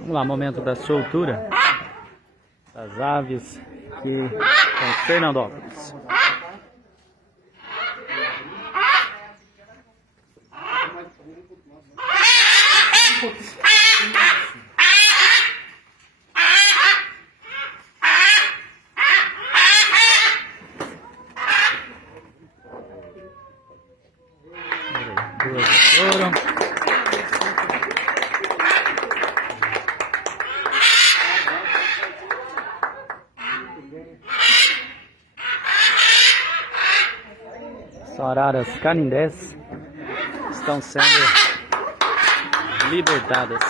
Vamos lá, momento da soltura das aves aqui em Fernandópolis. Duas foram. São araras-canindés estão sendo libertadas.